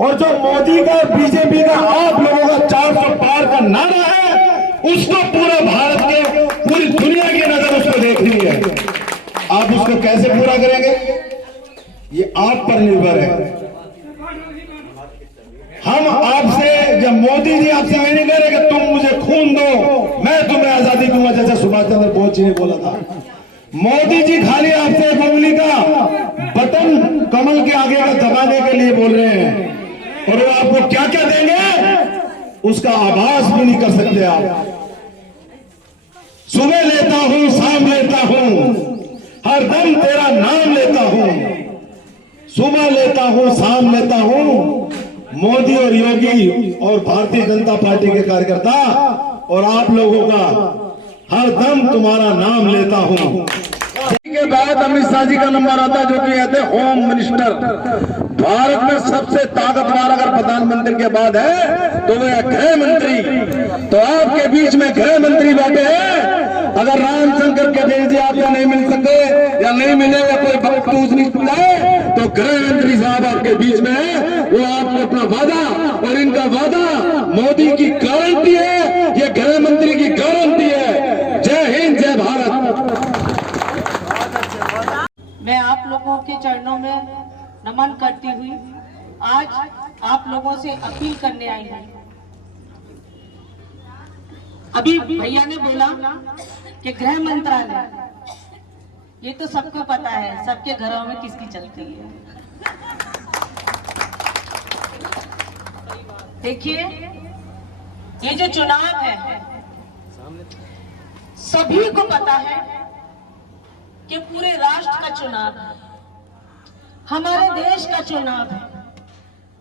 और जो मोदी का बीजेपी का आप लोगों का 400 पार का नारा है, उसको पूरा भारत के पूरी दुनिया की नजर उसको देखनी है। आप उसको कैसे पूरा करेंगे, ये आप पर निर्भर है। हम आपसे, जब मोदी जी आपसे ये नहीं कह रहे कि तुम मुझे खून दो मैं तुम्हें आजादी दूंगा, जैसे सुभाष चंद्र बोस जी ने बोला था। मोदी जी खाली आपसे एक उंगली का बटन कमल के आगे का दबाने के लिए बोल रहे हैं, और वो आपको क्या क्या देंगे उसका आभास भी नहीं कर सकते आप। सुबह लेता हूं, शाम लेता हूं, हर दम तेरा नाम लेता हूं, सुबह लेता हूं, शाम लेता हूं। मोदी और योगी और भारतीय जनता पार्टी के कार्यकर्ता और आप लोगों का हर दम तुम्हारा नाम लेता हूं। के बाद अमित शाह जी का नंबर आता है, जो कि कहते हैं होम मिनिस्टर। भारत में सबसे ताकतवर अगर प्रधानमंत्री के बाद है तो वह गृह मंत्री। तो आपके बीच में गृह मंत्री बैठे हैं। अगर रामशंकर कठेरिया जी आपको नहीं मिल सके या नहीं मिलेगा, कोई बकतूज नहीं है, तो गृह मंत्री साहब आपके बीच में है। वो आपको अपना वादा और इनका वादा मोदी की गारंटी है, ये गृह मंत्री की गारंटी है। जय हिंद, जय भारत। मैं आप लोगों के चरणों में नमन करती हुई आज आप लोगों से अपील करने आई हूँ। अभी भैया ने बोला कि गृह मंत्रालय, ये तो सबको पता है सबके घरों में किसकी चलती है। देखिए, ये जो चुनाव है सभी को पता है कि पूरे राष्ट्र का चुनाव है, हमारे देश का चुनाव है,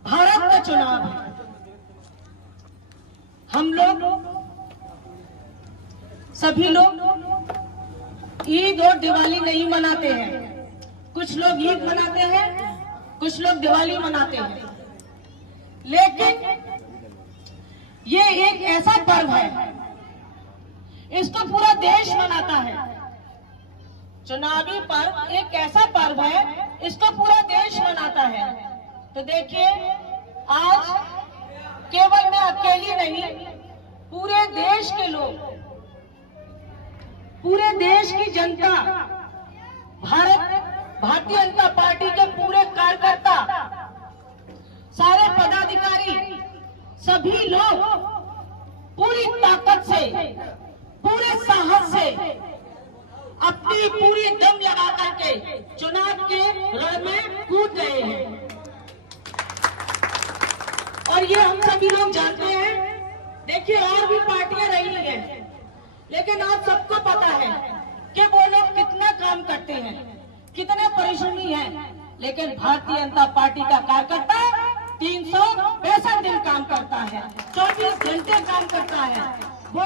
भारत का चुनाव है। हम लोग सभी लोग ईद और दिवाली नहीं मनाते हैं। कुछ लोग ईद मनाते हैं, कुछ लोग दिवाली मनाते हैं, लेकिन ये एक ऐसा पर्व है, इसको पूरा देश मनाता है। चुनावी पर्व एक ऐसा पर्व है, इसको पूरा देश मनाता है। तो देखिए, आज केवल मैं अकेली नहीं, पूरे देश के लोग, पूरे देश की जनता, भारतीय जनता पार्टी के पूरे कार्यकर्ता, सारे पदाधिकारी, सभी लोग पूरी ताकत से, पूरे साहस से अपनी पूरी दम लगा करके चुनाव के रण में कूद गए हैं। और ये हम सभी लोग जानते हैं। देखिए, और भी पार्टियां रही हैं, लेकिन आप सबको पता है कि वो लोग कितना काम करते हैं, कितने परिश्रमी हैं। लेकिन भारतीय जनता पार्टी का कार्यकर्ता 365 दिन काम करता है, 24 घंटे काम करता है। वो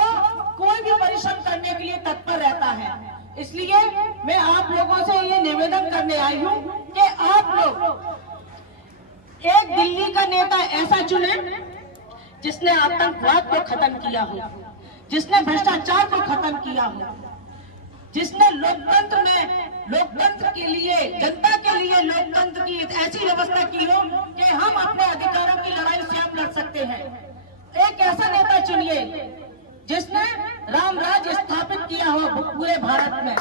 कोई भी परिश्रम करने के लिए तत्पर रहता है। इसलिए मैं आप लोगों से ये निवेदन करने आई हूँ कि आप लोग एक दिल्ली का नेता ऐसा चुने जिसने आतंकवाद को खत्म किया हो, जिसने भ्रष्टाचार को खत्म किया हो, जिसने लोकतंत्र के लिए, जनता के लिए लोकतंत्र की ऐसी व्यवस्था की हो कि हम अपने अधिकारों की लड़ाई स्वयं लड़ सकते हैं। एक ऐसा नेता चुनिए जिसने राम राज्य स्थापित किया हो पूरे भारत में।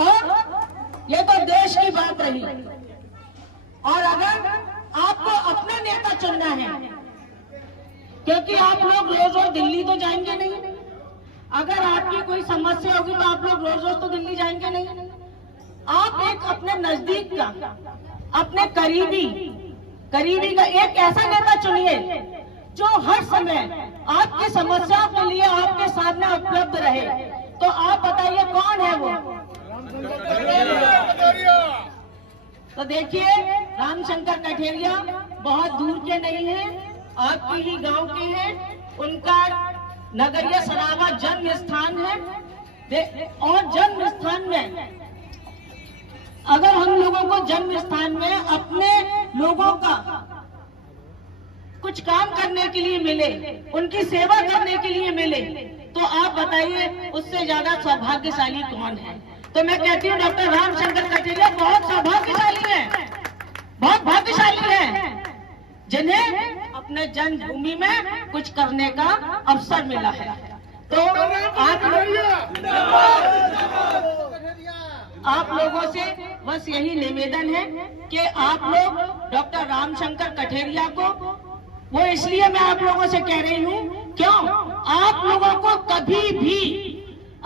और ये तो देश की बात रही। और अगर आपको अपना नेता चुनना है, क्योंकि आप लोग रोज रोज दिल्ली तो जाएंगे नहीं, अगर आपकी कोई समस्या होगी तो आप लोग रोज रोज तो दिल्ली जाएंगे नहीं। आप एक अपने नजदीक का, अपने करीबी का एक ऐसा नेता चुनिए जो हर समय आपकी समस्याओं के लिए आपके सामने उपलब्ध रहे। तो आप बताइए कौन है वो? तो देखिए, रामशंकर कठेरिया बहुत दूर के नहीं है, आपके ही गांव के हैं। उनका नगरिया सरावा जन्म स्थान है। और जन्म स्थान में अगर हम लोगों को जन्म स्थान में अपने लोगों का कुछ काम करने के लिए मिले, उनकी सेवा करने के लिए मिले, तो आप बताइए उससे ज्यादा सौभाग्यशाली कौन है? तो मैं कहती हूँ डॉक्टर रामशंकर कठेरिया बहुत सौभाग्यशाली है, बहुत भाग्यशाली है। जिन्हें अपने जन्मभूमि में कुछ करने का अवसर मिला है। तो आप लोगों से बस यही निवेदन है कि आप लोग डॉक्टर रामशंकर कठेरिया को, वो इसलिए मैं आप लोगों से कह रही हूँ, क्यों, आप लोगों को कभी भी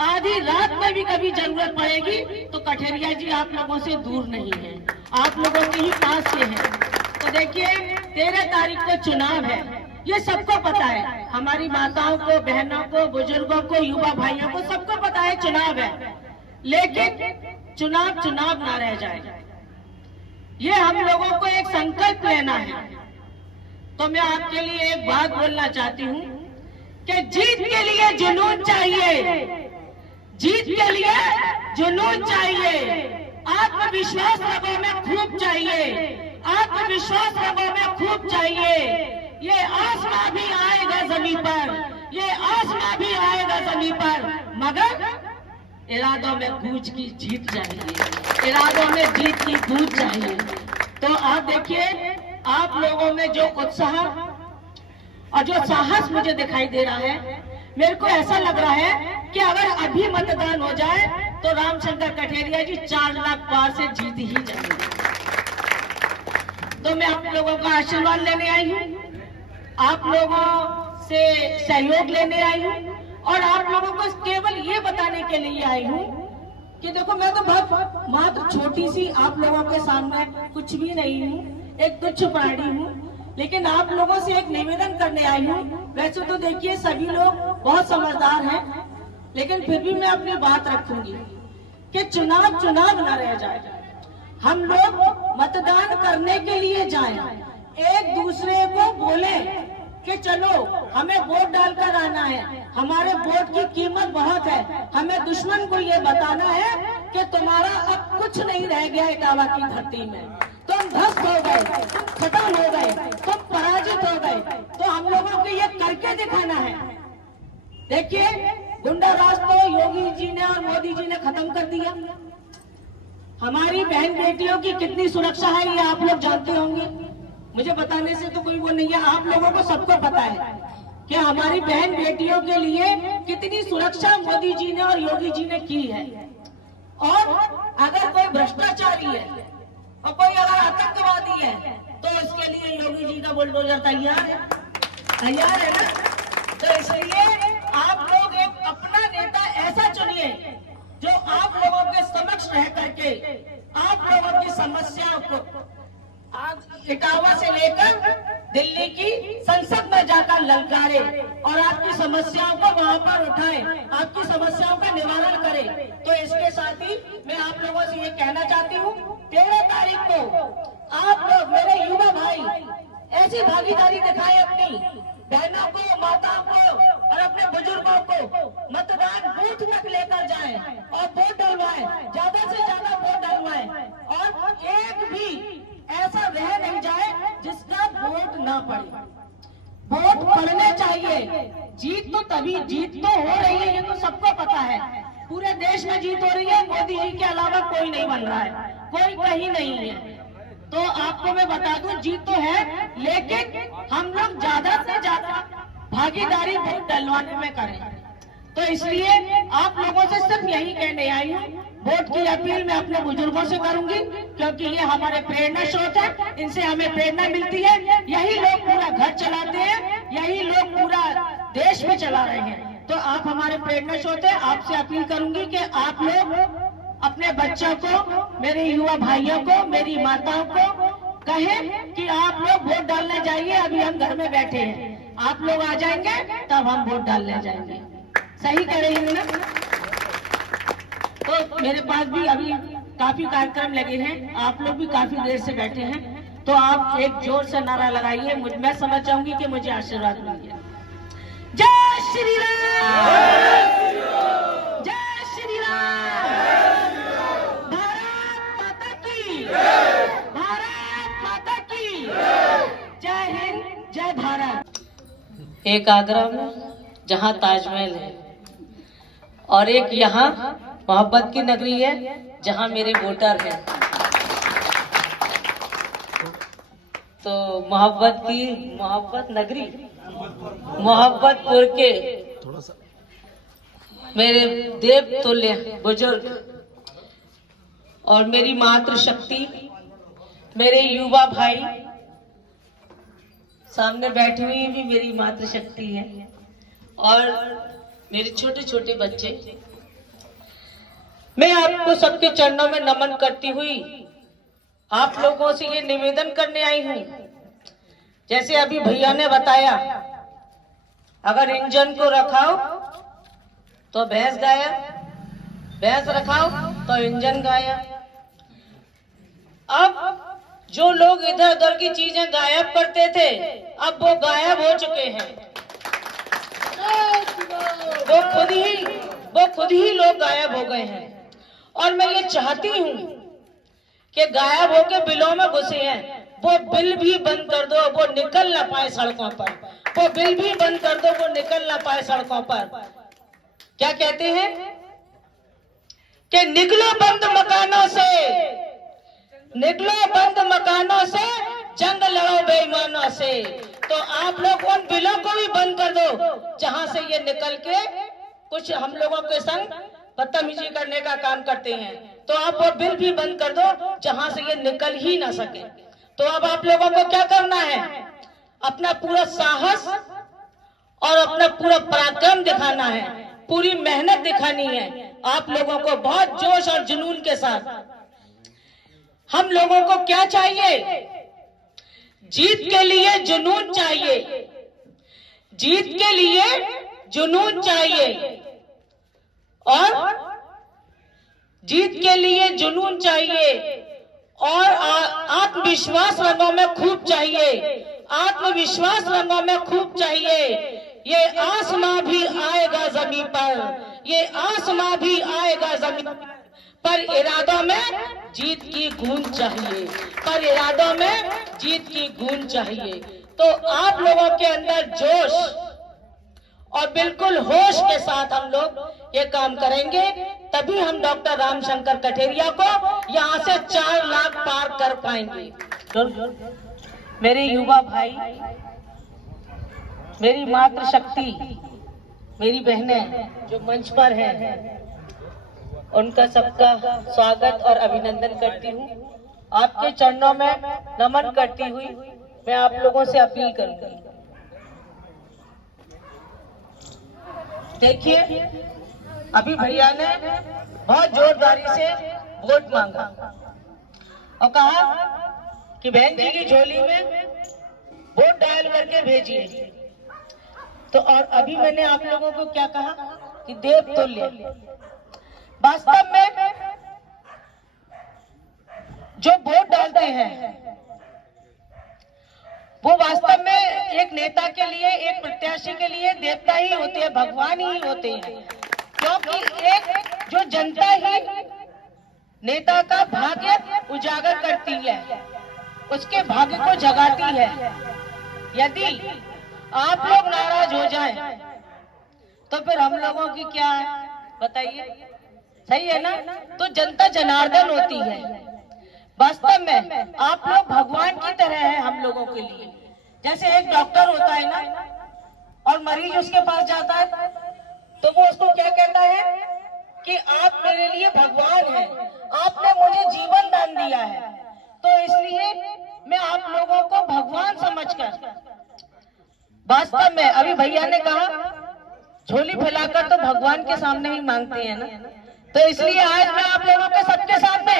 आधी रात में भी कभी जरूरत पड़ेगी तो कठेरिया जी आप लोगों से दूर नहीं है, आप लोगों के ही पास से है। तो देखिए 13 तारीख को चुनाव है, ये सबको पता है, हमारी माताओं को, बहनों को, बुजुर्गों को, युवा भाइयों को सबको पता है चुनाव है, लेकिन चुनाव ना रह जाए, ये हम लोगों को एक संकल्प लेना है। तो मैं आपके लिए एक बात बोलना चाहती हूँ कि जीत के लिए जुनून चाहिए, जीत के लिए जुनून चाहिए, आत्मविश्वास रगों में खूब चाहिए, आत्मविश्वास रगों में खूब चाहिए। ये आसमां भी आएगा जमीन पर, ये आसमां भी आएगा जमीन पर, मगर इरादों में गूंज की जीत चाहिए, इरादों में जीत की गूंज चाहिए। तो आप देखिए, आप लोगों में जो उत्साह और जो साहस मुझे दिखाई दे रहा है, मेरे को ऐसा लग रहा है कि अगर अभी मतदान हो जाए तो रामशंकर कठेरिया जी 4 लाख पार से जीत ही जाएंगे। तो मैं आप लोगों का आशीर्वाद लेने आई हूँ, आप लोगों से सहयोग लेने आई हूँ, और आप लोगों को केवल ये बताने के लिए आई हूँ कि देखो मैं तो बहुत मात्र छोटी सी आप लोगों के सामने कुछ भी नहीं हूँ, एक तुच्छ प्राणी हूँ, लेकिन आप लोगों से एक निवेदन करने आई हूँ। वैसे तो देखिए सभी लोग बहुत समझदार हैं, लेकिन फिर भी मैं अपनी बात रखूंगी कि चुनाव न रह जाए, हम लोग मतदान करने के लिए जाएं, एक दूसरे को बोले कि चलो हमें वोट डालकर आना है, हमारे वोट की कीमत बहुत है, हमें दुश्मन को ये बताना है कि तुम्हारा अब कुछ नहीं रह गया इटावा की धरती में, तुम ध्वस्त हो गए, तुम खत्म हो गए, तुम पराजित हो गए। तो हम लोगों को ये करके दिखाना है। देखिए गुंडा राज तो योगी जी ने और मोदी जी ने खत्म कर दिया, हमारी बहन बेटियों की कितनी सुरक्षा है ये आप लोग जानते होंगे, मुझे बताने से तो कोई वो नहीं है, आप लोगों को सबको पता है कि हमारी बहन बेटियों के लिए कितनी सुरक्षा मोदी जी ने और योगी जी ने की है। और अगर कोई भ्रष्टाचारी है और कोई अगर आतंकवादी है तो उसके लिए योगी जी का बुलडोजर तैयार है ना। तो इसलिए आप लोग एक अपना नेता ऐसा चुनिए जो आप लोगों के समक्ष रह करके आप लोगों की समस्याओं को इटावा से लेकर दिल्ली की संसद में जाकर ललकारे और आपकी समस्याओं को वहां पर उठाए, आपकी समस्याओं का निवारण करे। तो इसके साथ ही मैं आप लोगों से ये कहना चाहती हूँ, 13 तारीख को आप लोग मेरे युवा भाई ऐसी भागीदारी दिखाएं, अपनी बहनों को, माताओं को और अपने बुजुर्गों को मतदान बूथ तक लेकर जाएं और वोट डलवाएं, ज्यादा से ज्यादा वोट डलवाएं, और एक भी ऐसा रह नहीं जाए जिसका वोट ना पड़े। वोट पड़ने चाहिए। जीत तो हो रही है, ये तो सबको पता है, पूरे देश में जीत हो रही है, मोदी जी के अलावा कोई नहीं बन रहा है, कोई कहीं नहीं है। तो आपको मैं बता दूं, जीत तो है, लेकिन हम लोग ज्यादा से ज्यादा भागीदारी वोट डलवाने में करें। तो इसलिए आप लोगों से सिर्फ यही कहने आई हूँ, वोट की अपील मैं अपने बुजुर्गों से करूंगी, क्योंकि ये हमारे प्रेरणा स्रोत है, इनसे हमें प्रेरणा मिलती है, यही लोग पूरा घर चलाते हैं, यही लोग पूरा देश में चला रहे हैं। तो आप हमारे प्रेरणा स्रोत है, आपसे अपील करूंगी कि आप लोग अपने बच्चों को, मेरे युवा भाइयों को, मेरी माताओं को कहें कि आप लोग वोट डालने जाइए, अभी हम घर में बैठे हैं, आप लोग आ जाएंगे तब हम वोट डालने जाएंगे। सही कह रही हूँ ना? तो मेरे पास भी अभी काफी कार्यक्रम लगे हैं, आप लोग भी काफी देर से बैठे हैं, तो आप एक जोर से नारा लगाइए, मैं समझ जाऊंगी कि मुझे आशीर्वाद मिल गया। जय श्री राम, जय श्री राम, भारत माता की, भारत माता की जय हिंद, जय भारत। एक आगरा में जहाँ ताजमहल है और एक यहाँ मोहब्बत की नगरी है जहाँ मेरे वोटर हैं। तो मोहब्बत नगरी मोहब्बतपुर के मेरे देव तुल्य बुजुर्ग और मेरी मातृशक्ति, मेरे युवा भाई, सामने बैठी हुई भी मेरी मातृशक्ति है, और मेरे छोटे छोटे बच्चे, मैं आपको सबके चरणों में नमन करती हुई आप लोगों से ये निवेदन करने आई हूँ। जैसे अभी भैया ने बताया, अगर इंजन को रखाओ तो भैंस गायब, भैंस रखाओ तो इंजन गायब। अब जो लोग इधर उधर की चीजें गायब करते थे, अब वो गायब हो चुके हैं। वो खुद ही लोग गायब हो गए हैं। और मैं ये चाहती हूँ कि गायब होके बिलों में घुसे हैं, वो बिल भी बंद कर दो, वो निकल ना पाए सड़कों पर। वो बिल भी बंद कर दो, वो निकल ना पाए सड़कों पर। क्या कहते हैं कि निकलो बंद मकानों से, निकलो बंद मकानों से, जंग लड़ो बेईमानों से। तो आप लोग उन बिलों को भी बंद कर दो जहां से ये निकल के कुछ हम लोगों के संग बदतमीजी करने का काम करते हैं। तो आप वो बिल भी बंद कर दो जहां से ये निकल ही ना सके। तो अब आप लोगों को क्या करना है, अपना पूरा साहस और अपना पूरा पराक्रम दिखाना है, पूरी मेहनत दिखानी है। आप लोगों को बहुत जोश और जुनून के साथ। हम लोगों को क्या चाहिए, जीत के लिए जुनून चाहिए, जीत के लिए जुनून चाहिए, और जीत के लिए जुनून चाहिए, और आत्मविश्वास रंगों में खूब चाहिए, आत्मविश्वास रंगों में खूब चाहिए। ये आसमां भी आएगा जमीन पर, ये आसमां भी आएगा जमीन पर, इरादों में जीत की गूंज चाहिए, पर इरादों में जीत की गूंज चाहिए। तो आप लोगों के अंदर जोश और बिल्कुल होश के साथ हम लोग ये काम करेंगे, तभी हम डॉक्टर रामशंकर कठेरिया को यहाँ से 4 लाख पार कर पाएंगे। मेरे युवा भाई, मेरी मातृशक्ति, मेरी बहनें जो मंच पर हैं, उनका सबका स्वागत और अभिनंदन करती हूँ। आपके चरणों में नमन करती हुई मैं आप लोगों से अपील करूंगी। देखिए, अभी भैया ने बहुत जोरदारी से वोट मांगा और कहा कि बहन जी की झोली में वोट डाल करके भेजिए। तो और अभी मैंने आप लोगों को क्या कहा कि देव तुल्य, वास्तव में जो वोट डालते हैं वो वास्तव में एक नेता के लिए, एक प्रत्याशी के लिए देवता ही होते हैं, भगवान ही होते हैं। क्योंकि एक जो जनता ही नेता का भाग्य उजागर करती है, उसके भाग्य को जगाती है। यदि आप लोग नाराज हो जाएं, तो फिर हम लोगों की क्या है बताइए, सही है ना? तो जनता जनार्दन होती है। वास्तव में आप लोग भगवान की तरह हैं हम लोगों के लिए। जैसे एक डॉक्टर होता है ना, और मरीज उसके पास जाता है, तो वो उसको क्या कहता है कि आप मेरे लिए भगवान हैं, आपने मुझे जीवन दान दिया है। तो इसलिए मैं आप लोगों को भगवान समझकर, वास्तव में अभी भैया ने कहा झोली फैलाकर तो भगवान के सामने ही मांगते हैं ना, तो इसलिए आज मैं आप लोगों के सबके सामने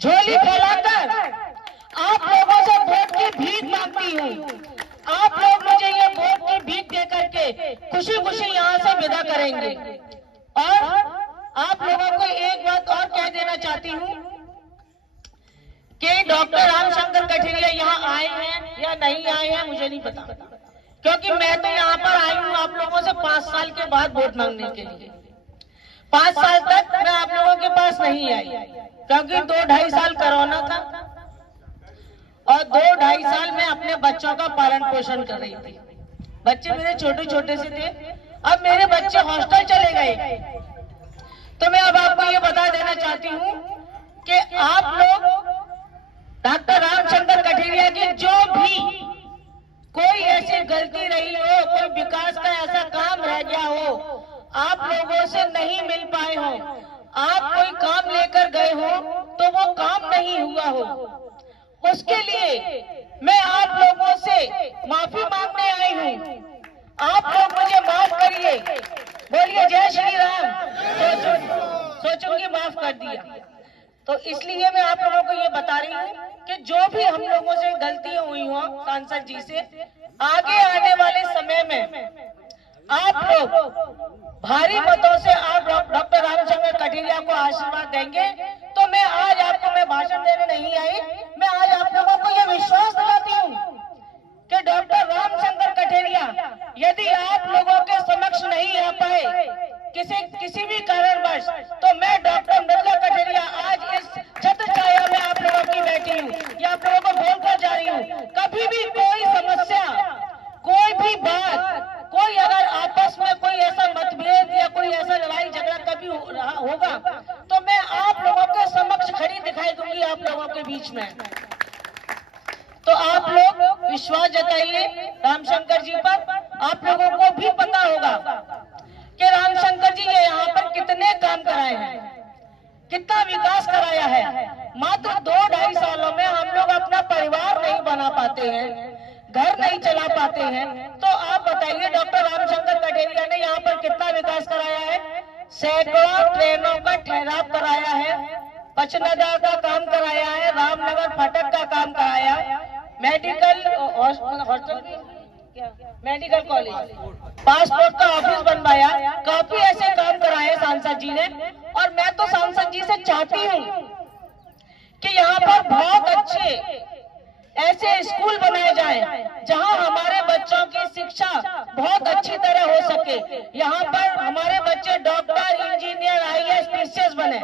झोली फैलाकर आप लोगों से वोट की भीख मांगती हूँ। आप लोग मुझे ये वोट की भीख दे करके खुशी खुशी यहाँ से विदा करेंगे। और आप लोगों को एक बात और कह देना चाहती हूँ कि डॉक्टर रामशंकर कठेरिया यहाँ आए हैं या नहीं आए हैं मुझे नहीं पता, क्योंकि मैं तो यहाँ पर आई हूँ आप लोगों से 5 साल के बाद वोट मांगने के लिए। 5 साल तक मैं आप लोगों के पास नहीं आई, क्योंकि 2-2.5 साल कोरोना था और 2-2.5 साल में अपने बच्चों का पालन पोषण कर रही थी। बच्चे मेरे छोटे छोटे से थे, अब मेरे बच्चे हॉस्टल चले गए। तो मैं अब आपको ये बता देना चाहती हूँ कि आप लोग डॉक्टर रामशंकर कठेरिया की आप लोगों से नहीं मिल पाए हो, आप कोई काम लेकर गए हो तो वो काम नहीं हुआ हो, उसके लिए मैं आप लोगों से माफी मांगने आई हूँ। आप लोग मुझे माफ करिए, बोलिए जय श्री राम। सोचूंगी माफ कर दिया। तो इसलिए मैं आप लोगों को ये बता रही हूँ कि जो भी हम लोगों से गलतियां हुई हो सांसद जी से, आगे आने वाले समय में आप लोग भारी मतों से आप डॉक्टर रामशंकर कठेरिया को आशीर्वाद देंगे। तो मैं आज आपको मैं भाषण देने नहीं आई, मैं आज आप लोगों को ये विश्वास दिलाती हूँ कि डॉक्टर रामशंकर कठेरिया यदि आप लोगों के समक्ष नहीं आ पाए किसी भी कारणवश, तो मैं डॉक्टर मृदुला कठेरिया आज इस छत्र छाया में आप लोगों की बैठी हूँ, या आप लोगों को बोलकर जा रही हूँ। कभी भी कोई समस्या, कोई भी बात, कोई अगर आपस में कोई ऐसा मतभेद या कोई ऐसा लड़ाई झगड़ा कभी होगा तो मैं आप लोगों के समक्ष खड़ी दिखाई दूंगी आप लोगों के बीच में। तो आप लोग विश्वास जताइए रामशंकर जी पर। आप लोगों को भी पता होगा कि रामशंकर जी ने यहाँ पर कितने काम कराए हैं, कितना विकास कराया है। मात्र 2-2.5 सालों में हम लोग अपना परिवार नहीं बना पाते हैं, घर नहीं चला पाते हैं, तो आप बताइए डॉक्टर रामशंकर कठेरिया ने यहाँ पर कितना विकास कराया है। सैकड़ों ट्रेनों का ठहराव कराया है, पचनदा का काम कराया है, रामनगर फाटक का काम कराया, मेडिकल कॉलेज, पासपोर्ट का ऑफिस बनवाया, काफी ऐसे काम कराए सांसद जी ने। और मैं तो सांसद जी से चाहती हूँ कि यहाँ पर बहुत अच्छे ऐसे स्कूल बनाए जाएं जहां हमारे बच्चों की शिक्षा बहुत अच्छी तरह हो सके। यहाँ पर हमारे बच्चे डॉक्टर, इंजीनियर, IAS, PCS बने।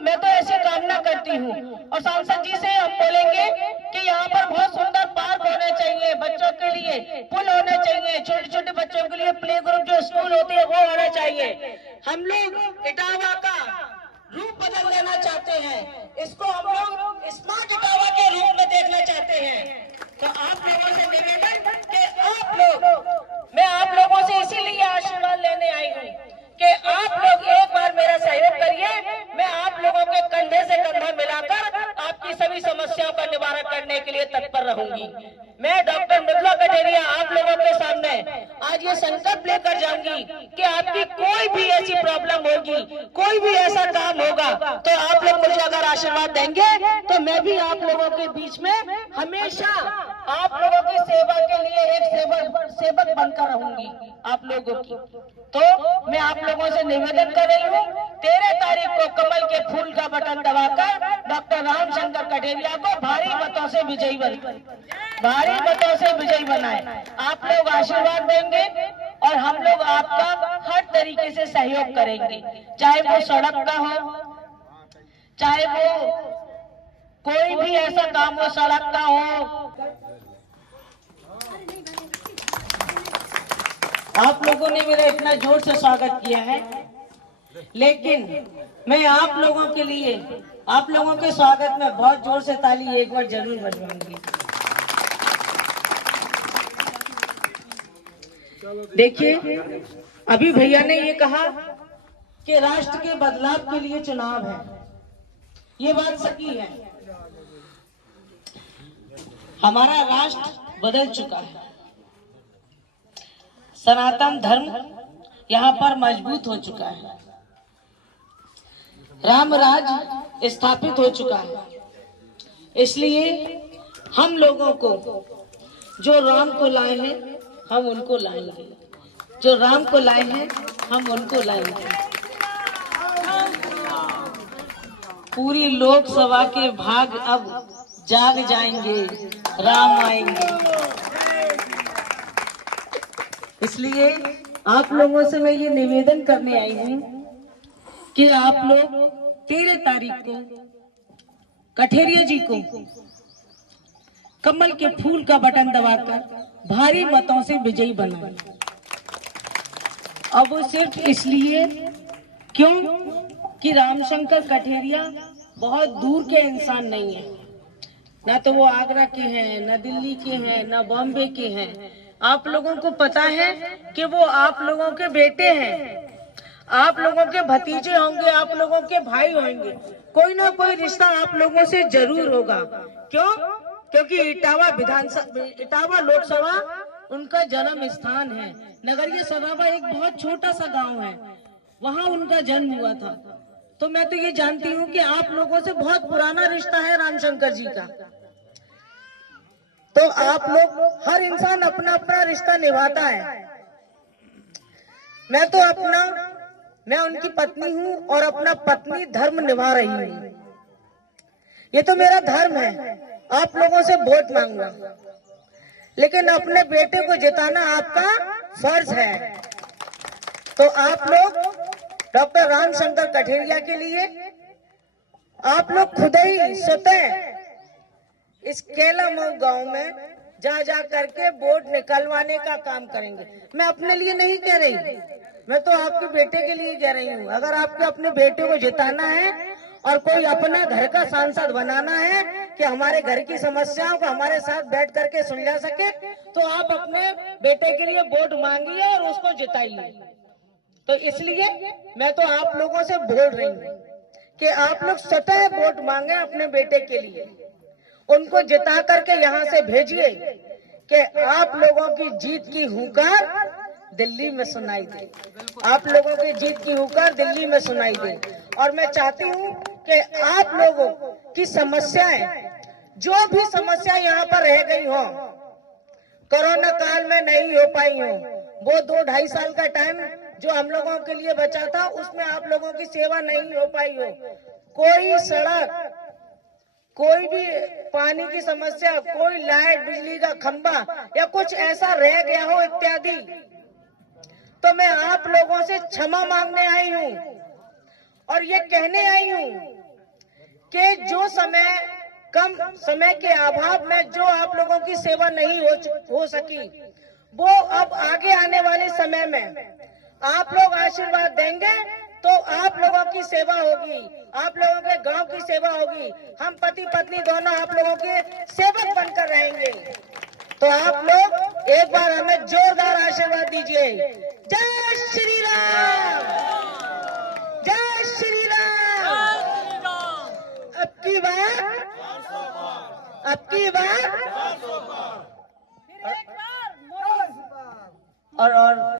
मैं तो ऐसी कामना करती हूँ। और सांसद जी से हम बोलेंगे कि यहाँ पर बहुत सुंदर पार्क होने चाहिए, बच्चों के लिए पुल होने चाहिए, छोटे छोटे बच्चों के लिए प्ले ग्रुप जो स्कूल होती है वो होना चाहिए। हम लोग इटावा का रूप बदल लेना चाहते हैं, इसको हम लोग स्मार्ट इटावा के रूप में देखना चाहते हैं। तो आप लोगों से निवेदन कि आप लोग, मैं आप लोगों से इसीलिए आशीर्वाद लेने आई हूँ कि आप लोग एक बार मेरा सहयोग करिए। मैं आप लोगों के कंधे से कंधा मिलाकर आपकी सभी समस्याओं का निवारण करने के लिए तत्पर रहूंगी। मैं डॉक्टर मृदुला कठेरिया आप लोगों के सामने आज ये संकल्प लेकर जाऊंगी कि आपकी कोई भी ऐसी प्रॉब्लम होगी, कोई भी ऐसा काम होगा, तो आप लोग मुझे अगर आशीर्वाद देंगे तो मैं भी आप लोगों के बीच में हमेशा आप लोगों की सेवा के लिए एक सेवक बनकर रहूंगी आप लोगों की। तो मैं आप लोगों से निवेदन कर रही हूँ, 13 तारीख को कमल के फूल का बटन दबाकर डॉक्टर रामशंकर कठेरिया को भारी मतों से विजयी बनाए। आप लोग आशीर्वाद देंगे और हम लोग आपका हर तरीके से सहयोग करेंगे, चाहे वो सड़क का हो, चाहे वो कोई भी ऐसा काम हो, सड़क का हो। आप लोगों ने मेरा इतना जोर से स्वागत किया है, लेकिन मैं आप लोगों के लिए, आप लोगों के स्वागत में बहुत जोर से ताली एक बार जरूर बजवाऊंगी। देखिए, अभी भैया ने ये कहा कि राष्ट्र के बदलाव के लिए चुनाव है, ये बात सही है। हमारा राष्ट्र बदल चुका है, सनातन धर्म यहाँ पर मजबूत हो चुका है, राम राज स्थापित हो चुका है। इसलिए हम लोगों को जो राम को लाए हैं हम उनको लाएंगे, जो राम को लाए हैं हम उनको लाएंगे। पूरी लोकसभा के भाग अब जाग जाएंगे, राम आएंगे। इसलिए आप लोगों से मैं ये निवेदन करने आई हूँ कि आप लोग 13 तारीख को कठेरिया जी को कमल के फूल का बटन दबाकर भारी मतों से विजयी बनाए। अब वो सिर्फ इसलिए क्यों कि रामशंकर कठेरिया बहुत दूर के इंसान नहीं है, ना तो वो आगरा के हैं, ना दिल्ली के हैं, ना बॉम्बे के हैं। आप लोगों को पता है कि वो आप लोगों के बेटे हैं, आप लोगों के भतीजे होंगे, आप लोगों के भाई होंगे, कोई ना कोई रिश्ता आप लोगों से जरूर होगा। क्यों? क्योंकि इटावा लोकसभा उनका जन्म स्थान है। नगरीय सराबा एक बहुत छोटा सा गांव है, वहां उनका जन्म हुआ था। तो मैं तो ये जानती हूँ कि आप लोगों से बहुत पुराना रिश्ता है रामशंकर जी का। तो आप लोग, हर इंसान अपना अपना रिश्ता निभाता है। मैं उनकी पत्नी हूँ और अपना पत्नी धर्म निभा रही हूँ। ये तो मेरा धर्म है, आप लोगों से वोट मांगना, लेकिन अपने बेटे को जिताना आपका फर्ज है। तो आप लोग डॉक्टर रामशंकर कठेरिया के लिए आप लोग खुद ही स्वतः इस केलामऊ गांव में जा करके वोट निकलवाने का काम करेंगे। मैं अपने लिए नहीं कह रही, मैं तो आपके बेटे के लिए कह रही हूँ। अगर आपके अपने बेटे को जिताना है और कोई अपना घर का सांसद बनाना है कि हमारे घर की समस्याओं को हमारे साथ बैठ करके सुलझा सके, तो आप अपने बेटे के लिए वोट मांगिए और उसको जिताइए। तो इसलिए मैं तो आप लोगों से बोल रही हूँ कि आप लोग स्वतः वोट मांगे अपने बेटे के लिए, उनको जिता करके यहाँ से भेजिए कि आप लोगों की जीत की हुंकार दिल्ली में सुनाई दे। आप लोगों की जीत की हुंकार दिल्ली में सुनाई दे। और मैं चाहती हूँ कि आप लोगों की समस्याएं, जो भी समस्या यहाँ पर रह गई हो, कोरोना काल में नहीं हो पाई हो, वो 2-2.5 साल का टाइम जो हम लोगों के लिए बचा था, उसमें आप लोगों की सेवा नहीं हो पाई हो, कोई सड़क, कोई भी पानी की समस्या, कोई लाइट, बिजली का खंभा या कुछ ऐसा रह गया हो इत्यादि, तो मैं आप लोगों से क्षमा मांगने आई हूँ और ये कहने आई हूँ कि जो कम समय के अभाव में जो आप लोगों की सेवा नहीं हो सकी, वो अब आगे आने वाले समय में आप लोग आशीर्वाद देंगे तो आप लोगों की सेवा होगी, आप लोगों के गांव की सेवा होगी। हम पति पत्नी दोनों आप लोगों के सेवक बनकर रहेंगे। तो आप लोग एक बार हमें जोरदार आशीर्वाद दीजिए। जय श्री राम, जय श्री राम। अब की बार और